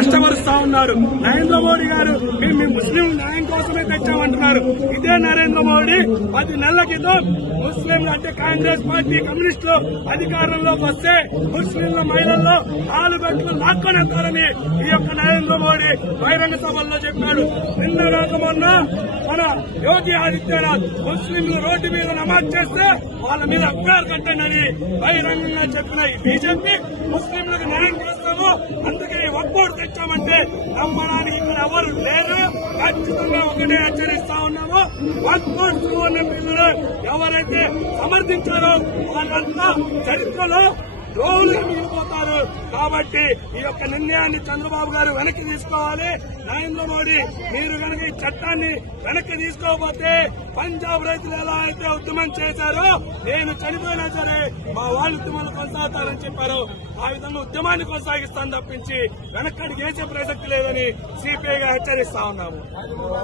కష్టపరుస్తా ఉన్నారు. నరేంద్ర మోడీ గారు మేము ముస్లిం న్యాయం కోసమే తెచ్చామంటున్నారు. ఇదే నరేంద్ర మోడీ 10 నెలల క్రితం ముస్లింలు అంటే కాంగ్రెస్ పార్టీ కమ్యూనిస్టులు అధికారంలోకి వస్తే ముస్లింల మహిళల్లో 4 గంటలు లాక్కొనేస్తారని ఈ యొక్క నరేంద్ర మోడీ బహిరంగ సభల్లో చెప్పాడు. నిన్న కాక మొన్న మన యోగి ఆదిత్యనాథ్ ముస్లింలు రోడ్డు మీద నమాజ్ చేస్తే వాళ్ళ మీద అఫ్గార్ కట్టండి బహిరంగంగా చెప్పిన ఈ బీజేపీ ముస్లింలకు న్యాయం చేస్తాము, అందుకే వక్ఫ్ బోర్డు తెచ్చామంటే నమ్మడానికి ఇక్కడ ఎవరు లేరు. ఖచ్చితంగా ఒకటే హెచ్చరిస్తా ఉన్నాము, వక్ఫ్ బోర్డు సువర్ణ బిల్లును ఎవరైతే సమర్థించారో వాళ్ళంతా చరిత్రలో ద్రోహులుగా మిగిలిపోతారు. కాబట్టి ఈ యొక్క నిర్ణయాన్ని చంద్రబాబు గారు వెనక్కి తీసుకోవాలి. నరేంద్ర మోడీ మీరు కనుక ఈ చట్టాన్ని వెనక్కి తీసుకోకపోతే పంజాబ్ రైతులు ఎలా అయితే ఉద్యమం చేశారో నేను చనిపోయినా సరే మా వాళ్ళు ఉద్యమాలు కొనసాగుతారని చెప్పారు. ఆ విధంగా ఉద్యమాన్ని కొనసాగిస్తాను తప్పించి వెనక్కడికి వేసే ప్రసక్తి లేదని సిపిఐగా హెచ్చరిస్తా ఉన్నాము.